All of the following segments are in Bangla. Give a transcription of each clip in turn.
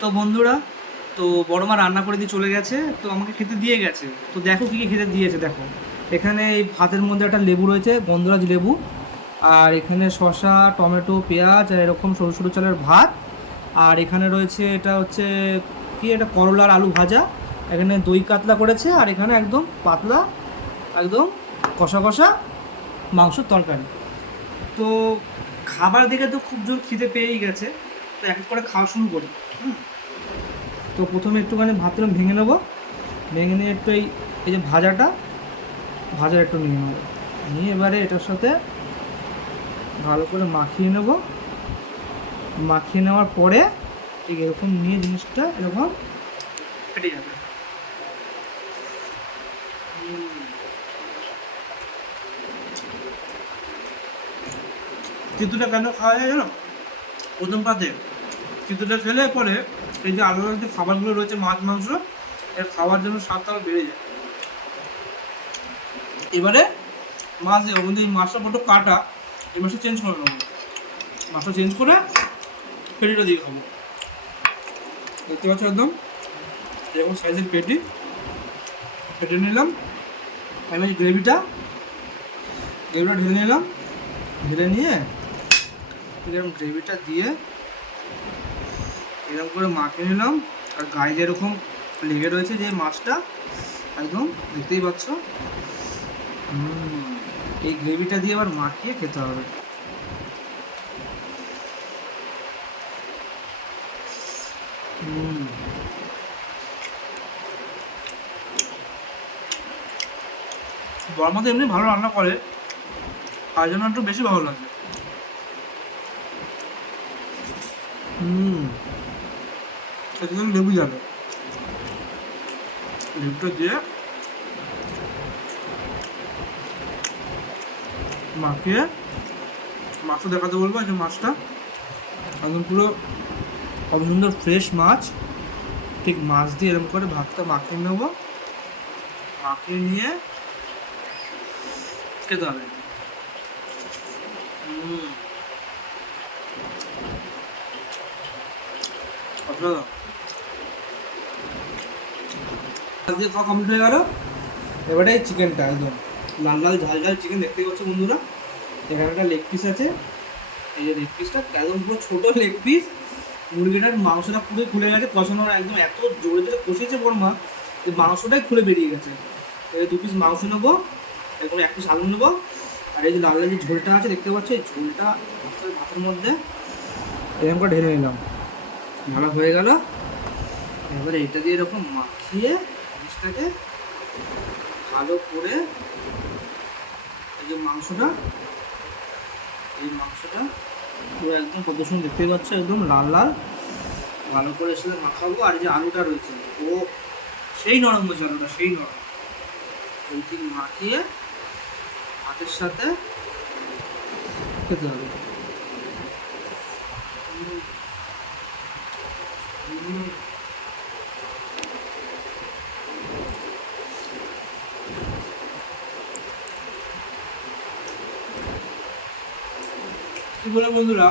তো বন্ধুরা, তো বড় মা রান্না করে দিয়ে চলে গেছে, তো আমাকে খেতে দিয়ে গেছে। তো দেখো কী কী খেতে দিয়েছে। দেখো এখানে এই ভাতের মধ্যে একটা লেবু রয়েছে, গন্ধরাজ লেবু। আর এখানে শসা, টমেটো, পেঁয়াজ আর এরকম সরু সরু চালের ভাত। আর এখানে রয়েছে এটা হচ্ছে কি, এটা করলার আলু ভাজা। এখানে দই কাতলা করেছে। আর এখানে একদম পাতলা, একদম কষা কষা মাংসর তরকারি। তো খাবার দেখে তো খুব জোর খিদে পেয়েই গেছে। তো এক এক করে খাওয়া শুরু করি। তো প্রথমে একটুখানি ভাতটা ভেঙে নেবো। ভেঙে নিয়ে একটু এই এই যে ভাজা একটু নিয়ে নেবো। নিয়ে এবারে এটার সাথে ভালো করে মাখিয়ে নেব। মাখিয়ে নেওয়ার পরে ঠিক এরকম নিয়ে জিনিসটা এরকম ফেটে যাবে। চিতুটা কেন খাওয়া যায় জানো? প্রথম পাতে চিতুটা খেলে পরে এই যে আলাদা যে খাবারগুলো রয়েছে, মাছ মাংস, এর খাওয়ার জন্য স্বাদটা আরও বেড়ে যায়। এবারে মাছ দেবো, কিন্তু এই মাছটা বড্ড কাটা, এই মাছটা চেঞ্জ করে নেবো। মাছটা চেঞ্জ করে পেটিটা দিয়ে খাবো। দেখতে পাচ্ছ একদম এরকম সাইজের পেটি পেটে নিলাম। আমি গ্রেভিটা ঢেলে নিলাম। ঢেলে নিয়ে এরকম গ্রেভিটা দিয়ে এরকম করে মাখিয়ে নিলাম। আর গায়ে যেরকম লেগে রয়েছে যে মাছটা, একদম দেখতেই পাচ্ছ। এই গ্রেভিটা দিয়ে আবার মাখিয়ে খেতে হবে। বড়মা তো এমনি ভালো রান্না করে, তার জন্য একটু বেশি ভালো লাগে। একদম লেবু যাবে, লেবুটা দিয়ে মাখিয়ে মাছটা দেখাতে বলবো। যে মাছটা একদম পুরো কত সুন্দর ফ্রেশ মাছ, ঠিক মাছ দিয়ে এরকম করে ভাতটা মাখিয়ে নেবো। মাখিয়ে নিয়ে খেতে হবে। মাছ দিয়ে খাওয়া কমপ্লিট হয়ে গেল। এবারে এই চিকেনটা একদম লাল লাল ঝাল ঝাল চিকেন দেখতেই পাচ্ছ বন্ধুরা। এখানে একটা লেগ পিস আছে, এই যে লেগ পিসটা একদম পুরো ছোটো লেগ পিস। মুরগিটার মাংসটা পুরো খুলে গেছে, কষানোর একদম এত জোরে জোরে কষিয়েছে বড়মা, যে মাংসটাই খুলে বেরিয়ে গেছে। এই 2 পিস মাংস নেবো, এরকম 1 পিস আলু নেবো। আর এই যে লাল লাল যে ঝোলটা আছে দেখতে পাচ্ছ, এই ঝোলটা ভাতের মধ্যে এরকম করে ঢেলে নিলাম। ঢালা হয়ে গেল। এবারে এটা দিয়ে এরকম মাখিয়ে জিনিসটাকে ভালো করে এই যে মাংসটা পুরো একদম কত সুন্দর দেখতেই পাচ্ছ, একদম লাল লাল ভালো করে এর সাথে মাখাবো। আর এই যে আলুটা রয়েছে, ও সেই নরম হয়েছে, আলুটা সেই নরম। ওই ঠিক মাখিয়ে ভাতের সাথে খেতে হবে। কি বলে বন্ধুরা,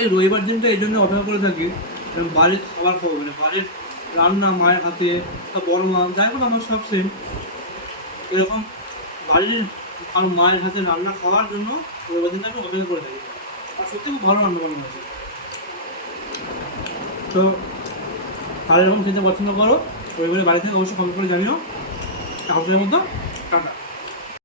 এই রবিবার দিনটা এই জন্য অপেক্ষা করে থাকি, বাড়ির খাবার খাবো, মানে বাড়ির রান্না মায়ের হাতে, তা বড় মা যাই হোক আমার সব সেম, এরকম বাড়ির আর মায়ের হাতে রান্না খাওয়ার জন্য রবিবার দিনটা আমি অপেক্ষা করে থাকি। আর সত্যি খুব ভালো রান্না বান্না হয়েছে। তো তাহলে এরকম খেতে পছন্দ করো, রবিবারে বাড়ি থেকে অবশ্যই কমেন্ট করে জানিও। তাহলে মতো টাটা।